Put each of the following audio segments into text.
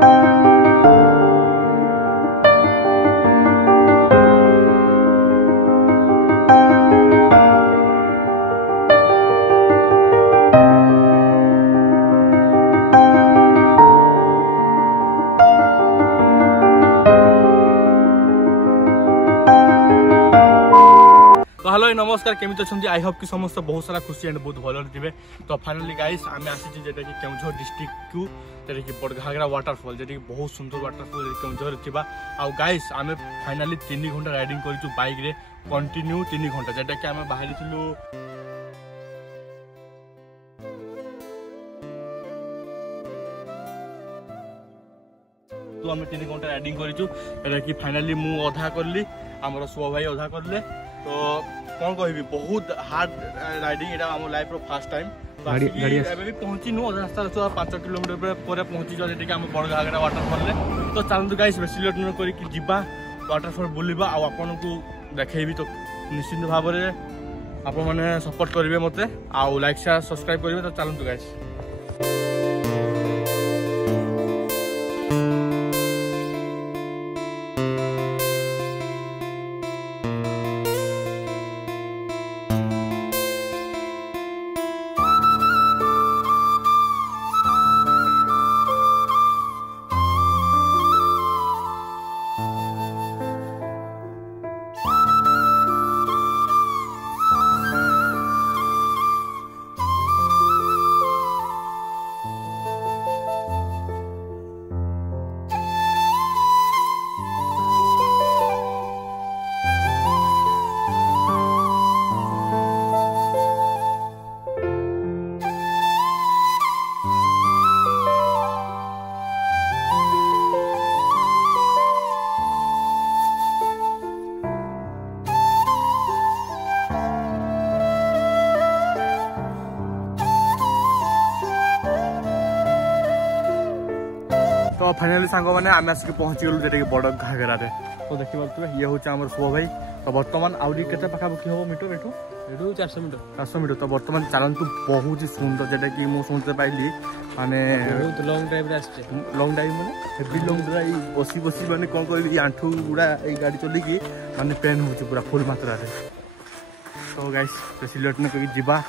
Hello नमस्कार केमिति अछंती I hope कि समस्त बहुत सारा खुशी एंड बहुत भल थे। तो फाइनली गाइस आम आसी जेटा कि केओंझर डिस्ट्रिक्ट को जेटा कि बड़घागरा वाटरफॉल जेटा कि बहुत सुंदर वाटरफॉल केओंझर थिबा। आउ गाइस आम फाइनली 3 घंटा राइडिंग करिछु बाइक रे कंटिन्यू 3 घंटा जेटा कि आम बाहरी थिलु तो आम 3 घंटा राइडिंग करिछु जेटा कि फाइनली मु अधा करली हमर सुवा भाई अधा करले। तो कौन कहि बहुत हार्ड राइडिंग एटा हम लाइफ रो फर्स्ट टाइम एबे भी पहुंची नु रास्ता 5 किलोमीटर पर पहुंची जो जेटा कि हम बड़घागरा वाटरफॉल ले। तो चलନ୍ତୁ गाइस बेसी लेट न करी कि जिबा वाटरफॉल बुलिबा आ आपन को देखेबी। तो निश्चित भाव रे आपन माने सपोर्ट करिवे मते आ लाइक शेयर सब्सक्राइब करिवे। तो चलନ୍ତୁ गाइस तो फाइनली सांग मैंने आम आसिक पहुँची गलु जेटा कि बड़घागरा रे। तो देखि पारे ये हूँ आम सुभ भाई। तो बर्तमान आउरी केते पाखापाखि हम मीटर एठू 400 मीटर। तो बर्तमान चलतु बहुत ही सुंदर जेटा कि मु सुनते पाइली माने बहुत लॉन्ग ड्राइव रे आछे। लॉन्ग ड्राइव माने हेवी लॉन्ग ड्राइव बसी बसी माने कोन करबी आंठू गुडा ए गाड़ी चली की माने पेन होची पूरा फुल मात्रा रे। तो गाइस प्रेसिलेट न करी जिबा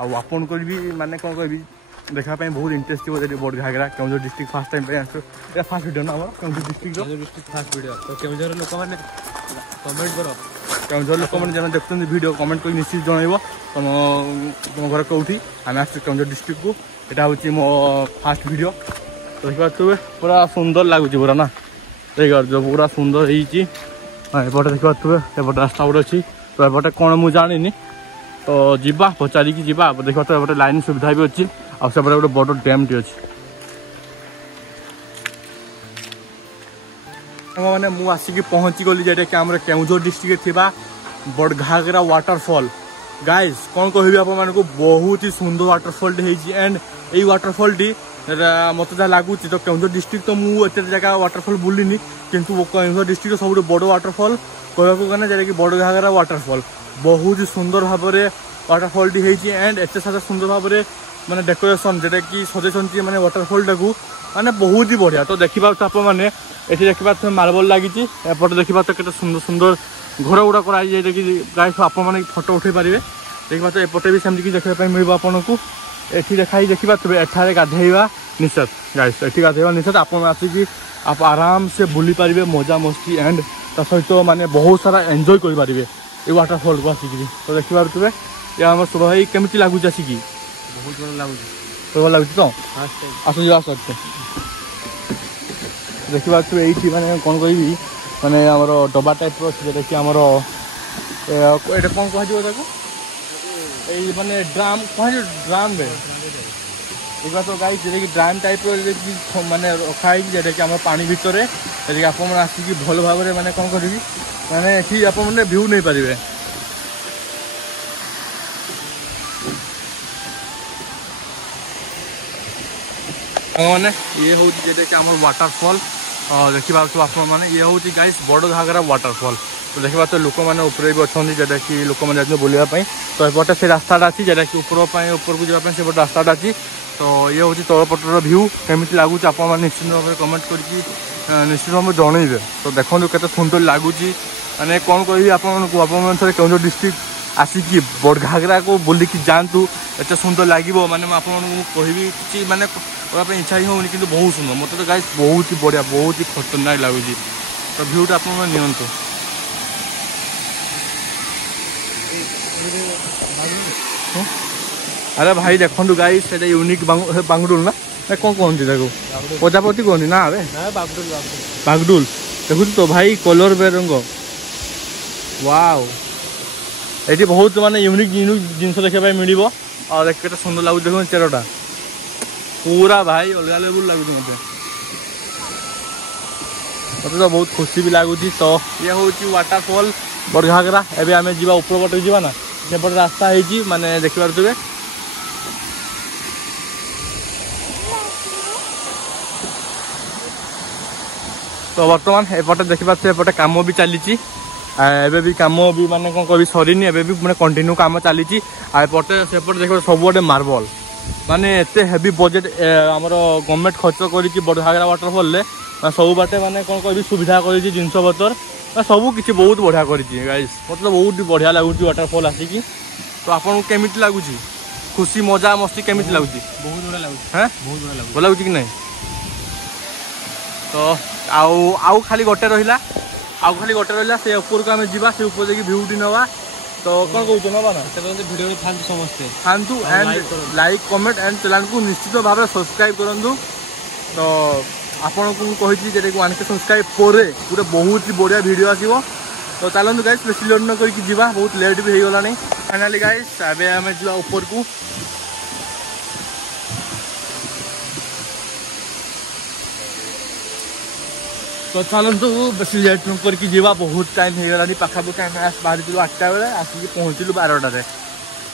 आ आपन करबी माने कोन करबी देखा बहुत इंटरेस्ट थी बड़घागरा केओंझर डिस्ट्रिक्ट फर्स्ट टाइम पे आसो। ए फर्स्ट वीडियो ना हमर केओंझर डिस्ट्रिक्ट फर्स्ट वीडियो। तो केओंझर लोक माने कमेंट करो केओंझर लोक माने जन देखतन वीडियो कमेंट कर निश्चित जनइबो तुम घर कोठी आम आस केओंझर डिस्ट्रिक्ट को। एटा होची मो फर्स्ट वीडियो। तो देखा तू पूरा सुंदर लागुची पूरा ना देख जो पूरा सुंदर होईची। एपटे देखा तू एपटे रास्ता गोटे अच्छी। तो एपटे कौन मुझे जानी तो जीवा पचारिकी जीवा देखा तो एपटे लाइन सुविधा भी अच्छी आ से गोटे बड़ डैम टी अच्छी। मैंने मु आसिक पहुँची गली जेटा कि आम केओंझर डिस्ट्रिक्ट थिबा बड़घागरा वाटरफॉल। गाइस कौन कह आपको बहुत ही सुंदर वाटरफॉल एंड यही वाटरफॉल टी मत जहाँ लगुच। तो केओंझर डिस्ट्रिक्ट तो मुझे जगह वाटरफॉल बुलिनी किंतु केओंझर डिस्ट्रिक्ट सब बड़ वाटरफॉल कहूँ गले जेटा कि बड़घागरा वाटरफॉल बहुत ही सुंदर भाव में वाटरफॉल टी एंड एत सारा सुंदर भाव में माने डेकोरेशन जेटा कि सजेसन माने वाटरफॉल टाकू माने बहुत ही बढ़िया। तो देखा आप मैंने ये देखा मार्बल लगी एपटे देखा तो केते सुंदर सुंदर घर गुड़ा कराई कि गाइस आप फोटो उठे पारे। देखा तो एपटे भी सेमती देखा मिल आपन को ये देखाई देखा एठारे गाधेवा निषेध। गाइस ये गाधेवा निषेध आप आसिक आप आराम से बुली पारे मजा मस्ती एंड ता सहित माने बहुत सारा एंजॉय कर पारे ये वाटरफॉल को आसिक। तो देखा पारे ये आम शुभ भाई केमी लगुच आसिक बहुत भल लगुच भल लगुच। तो आस आस देखा तू ये मैंने कौन कह माने आमर डबा टाइप रोटा कि आमर ये कौन कह माने ड्राम कह ड्राम रे देखा तो गाई जेटा कि ड्राम टाइप माने रखाई जेटा कि आम पानी भितर आप आसिक भल भाव में माने कौन करी माने ये आप व्यू नहीं पारे। मैंने ये हूँ जेटा कि आम वाटरफॉल देखा आप ये हूँ गाइस बड़घागरा वाटरफॉल। तो देखा तो लोक मैंने ऊपर भी अच्छा जेटा कि लोक मैंने बुलापी। तो एपटे से रास्ता अच्छी जेटा कि ऊपर को जावाई से रास्ता अच्छी। तो ये हूँ तलपटर व्यू केमी लगुच आप निश्चित भाव में कमेंट करके निश्चित भाव में जनइबे। तो देखो केते सुंदर लगुच माने कौन कह आपंथर केउझर डिस्ट्रिक्ट आसिकी बड़घागरा को बुलिकी जातु एत सुंदर लगे माने कहबी कि माने कहवाई इच्छा ही होनी कि बहुत सुंदर मतलब तो गाइस बहुत ही बढ़िया बहुत ही खतरनाक लगुच। तो भ्यूटा आप नियंतु अरे भाई देखो गाइस से यूनिक बांगडुल ना कौन कहते प्रजापति कहती ना अरे बागडुल देखु तो भाई कलर बेरंग वाओ ये बहुत माने यूनिक जिनस देखा मिल और देख सुंदर लगुच देखो चेरटा पूरा भाई अलग लेवल लगुच मत तो बहुत खुशी भी लगुच। तो ये हूँ वाटरफॉल बड़घागरा एवं आम जा ऊपर पटे जाना सेपटे रास्ता है माने देखिपे तो बर्तमान एपटे देखिपे एपटे कम भी चली एबे भी कम भी माने कौन कह सरीनी एबे भी माने कंटिन्यू काम चली एपटे सेपटे देखिए सबुआडे मार्बल माने एते हेवी बजेट आमर गवर्नमेंट खर्च कर बड़घागरा वाटरफॉल सब बाटे माने कौन कह सुविधा कर जिनस पतर सब किसी बहुत बढ़िया करिस मतलब बहुत बढ़िया लगुच वाटरफॉल आसिकी। तो आपको केमी लगुच खुशी मजा मस्ती केमी लगुच बहुत बढ़िया लगुच हाँ बहुत बढ़िया लगुच भल लगुच कि नहीं। तो आउ खाली गोटे रहा खाली गोटे रहा से ऊपर को आम जा से ऊपर जाकि भ्यूटी नवा। तो कौन कौन नवा ना वीडियो था समस्ते खातु and like comment and channel को निश्चित भाव में सब्सक्राइब करूँ। तो आपन को कही 1K सब्सक्राइब पर पूरा बहुत ही बढ़िया वीडियो आसो। तो चलते गाइस बेसी लेट न करके जीवा बहुत लेट भी हो गलानी फाइनाली गाइस एबे आम जा ऊपर को। तो चलतु बेसी लेट न करके जीवा बहुत टाइम हो गलानी पाखापाखि आम बाहर 8टा बेले आसिक पहुँचलु 12टारे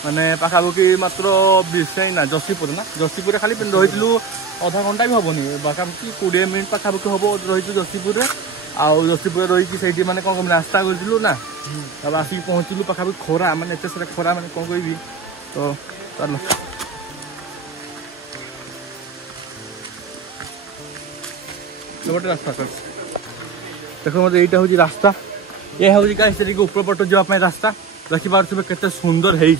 माने पाखापाखि मात्र 20 ना जसीपुर खाली रही अधा घंटा भी हेनी पाखापाखि 20 मिनट पाखापाखि हम रही जसीपुर आउ जसीपुर रही से मैंने कौन नास्ता करूँ ना तब आसिक पहुँचलु पाखापाखि खरा माने एत सारा खरा मैंने कौन कह। तो चल गोटे रास्ता कर देखो मतलब यहाँ हूँ रास्ता ये हूँ कहीं ऊपर पट जावाई रास्ता देखिपे केते सुंदर है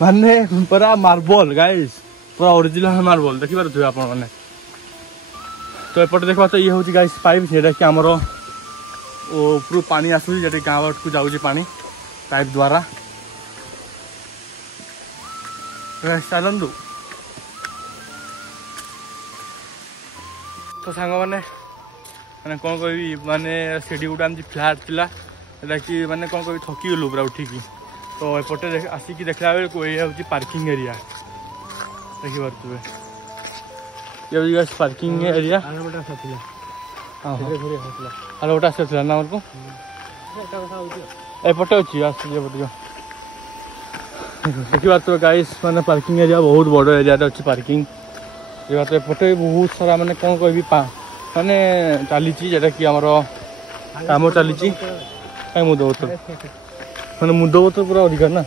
माने पूरा मार्बल गाइस पूरा ओरिजिनल मार्बल देखिपे आप मैंने। तो एपटे देखा तो ये हूँ गाइस पाइप जेटा कि आमर ऊपर पानी आसूँ जेटा गाँव को जाऊँगी पानी पाइप द्वारा चलतु। तो सांग मैंने मैंने कौन कह माने सीढ़ी गुटा एमती फ्लाट था कि मैंने कौन कह थकी गलु पूरा उठिकी। तो एपटे आसिक देखला बेल को ये हूँ पार्किंग एरिया देखिपे ये पार्किंग एरिया आलो गोटे आसा ना आम को एपटे अच्छी आसपटे देखिए गाइस माने पार्किंग एरिया बहुत बड़ एरिया अच्छी पार्किंग तो एपटे बहुत सारा माने कौन कह माने चली कि आमर कम चली कहीं मुद बोतल मैंने मुद बोतल पूरा अधिकार ना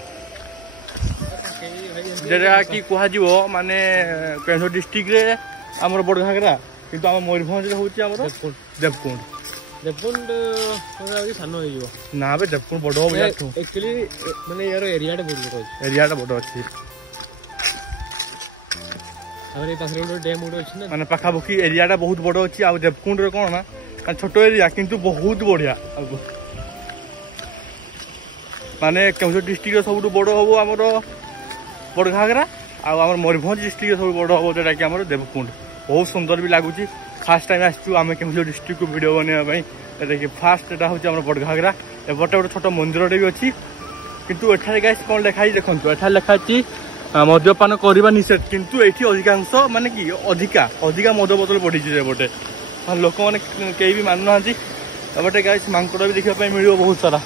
जेटा कि कह माने केन्दुझर डिस्ट्रिक्ट रे आमर बड़घागरा किंतु आम मयूरभंज हूँ देवकुंड सान ना बे देवकुंड बड़ एक्चुअली माने यार एरियाटा बड़ अच्छी डैम माने पाखापाखि एरियाटा बहुत बड़ अच्छी आ देवकुंड कौन ना छोट एरिया किंतु बहुत बढ़िया माने केन्दुझर डिस्ट्रिक्ट सब बड़ हम आमर बड़घागरा आम मयूरभंज डिस्ट्रिक्ट सब बड़ हम जोटा कि आम देवकुंड बहुत सुंदर भी लगुच। फास्ट टाइम आसमें केन्दुझर डिस्ट्रिक्ट को वीडियो बनवाई देखिए फास्ट एटा हूँ आम बड़घागरा एपटे गोटे छोट मंदिर भी अच्छी किंतु एठारे गाइस कौन लिखाई देखो एठारे लिखाई मद्यपान करवा निषेध किंतु ये अधिकांश माने कि अधिका मद बोतल पड़ी एपटे लोक मैंने कहीं भी मानु ना एपटे गाइस मांकड़ भी देखा मिल बहुत सारा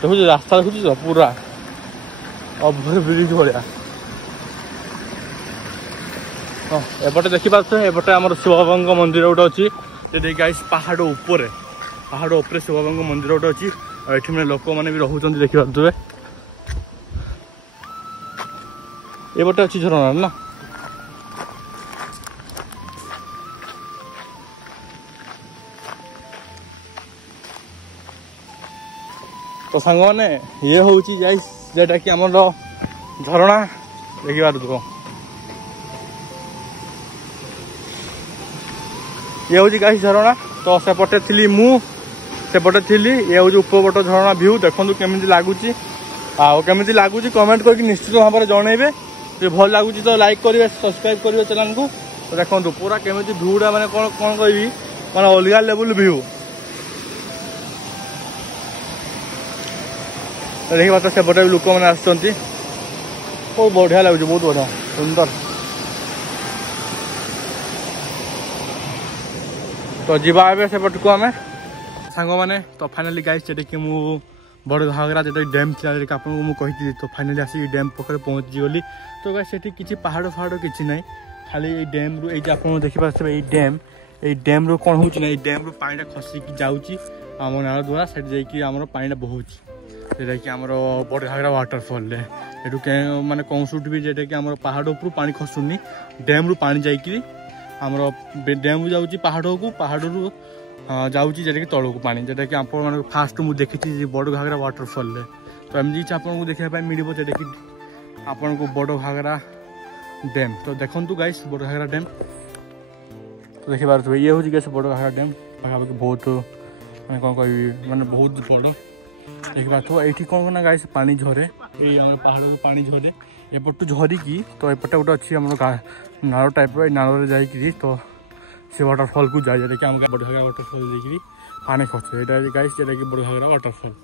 देखु रास्ता देखु पूरा ओभर ब्रिज भाया। हाँ एपटे देखिपे एपटे आम शिव बाबा मंदिर गोटे अच्छी जो गाइस पहाड़ उपरे शिव बाबा मंदिर गोटे अच्छी और ये लोक मैंने भी रोच देखिपे ये बटे अच्छी झरणा ना तो सांग मैंने ये हूँ जेटा कि आम झरणा देखी पार्थ ये हूँ गाइस झरणा तो सेपटे थी सेपटे थी ये हूँ उपरपट झरणा भ्यू देखो केमी लगुच आमी लगुच कमेंट करके निश्चित भाव में जनइबे जो भल लगुच तो लाइक करेंगे सब्सक्राइब करेंगे चैनल को तो देखो पूरा केमी भ्यूटा मैंने कौन कौन कह मैं अलग लेवल भ्यू देखी पार्थ सेपटे भी लोक मैंने आसुँच बहुत बढ़िया लगुच बहुत बढ़िया सुंदर तो जीवा ए सेपट को आम सांग मैंने तो फाइनाली गाइस जेटा कि मु बड़घागरा जो डैम थी आपको कही तो फाइनाली आसिक डैम पाखे पहुँची गली तो गाइस से किसी पहाड़ फहाड़ किसी ना खाली ये डैम रु आप देखिए ये डैम रु कौन हो डैम रु पानी खसिकी जाऊँगी आम नाल द्वारा से जाम पानी बहुच जेटा कि आम बड़घागरा वाटरफल ये माने कौन सुट भी जेटा कि आम पहाड़ उपर पानी खसुनी डैम रु पानी जाकि आम डैम रु जाऊँगी पहाड़ को पहाड़ रु जाऊँगी जेटा कि तौक पानी जेटा कि आप फास्ट मुझे देखी बड़घागरा वाटरफल तो एमती किसी आपको देखा मिल जेटा कि आपन को बड़घागरा डैम तो देखो गाइस बड़घागरा डैम तो देखी पारे ये हूँ गैस बड़घागरा डैम पाखापाखि बहुत मैं कौन कह मैंने बहुत बड़ देखी पार्थ ये कौन ना गाइस पानी झरे ये पहाड़ पानी झरे एपटू झरिकी तो एपटे गोटे अच्छी आम नाल टाइप नाल जाकि तो से वाटरफल को जाए जेटा कि आम बड़घागरा वाटरफल देखिए पानी खसे यहाँ गाइस जेटा कि बड़घागरा वाटरफल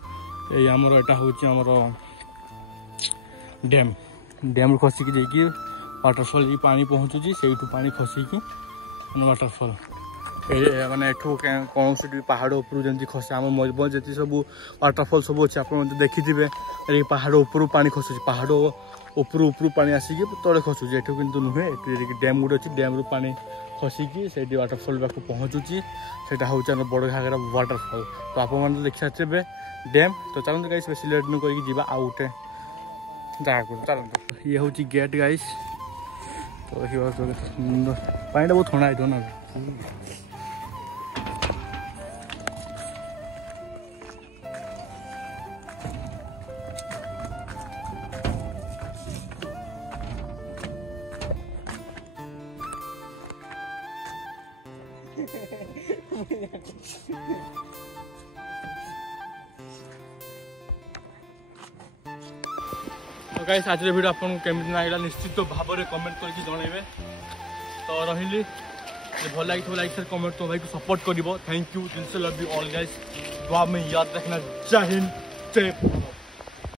ये आमर यहाँ हूँ डैम डैम खसिकी जाकि वाटरफल पानी पहुँचुची से पानी खसिकी वाटरफल माने कौन से पहाड़ उपर जमी खसे आम मयूरभंज जी सब वाटरफल सब अच्छे आप देखिथे पहाड़ उपर पानी खसुची पहाड़ उपर उपर पानी आसिक तले खसुची एठू कि नुहे डैम गोटे अच्छी डैम रु पानी खसिकी से वाटरफल पाक पहुँचुची से हूँ बड़घागरा वाटरफल तो आप देखी सारे डैम तो चलते गाइस बेस लेट न कर आउ गोटे जगह चलते ये हूँ गेट गाइस तो पानी बहुत ठंडा है ना तो गाइस आज वीडियो आपको केମିତି लागला निश्चित भाव में कमेंट करके जनइबे तो रही भल लगी लाइक शेयर कमेंट तो भाई को सपोर्ट कर थैंक यू दिल से लव यू ऑल गाइस दुआ में याद रखना जय हिंद जय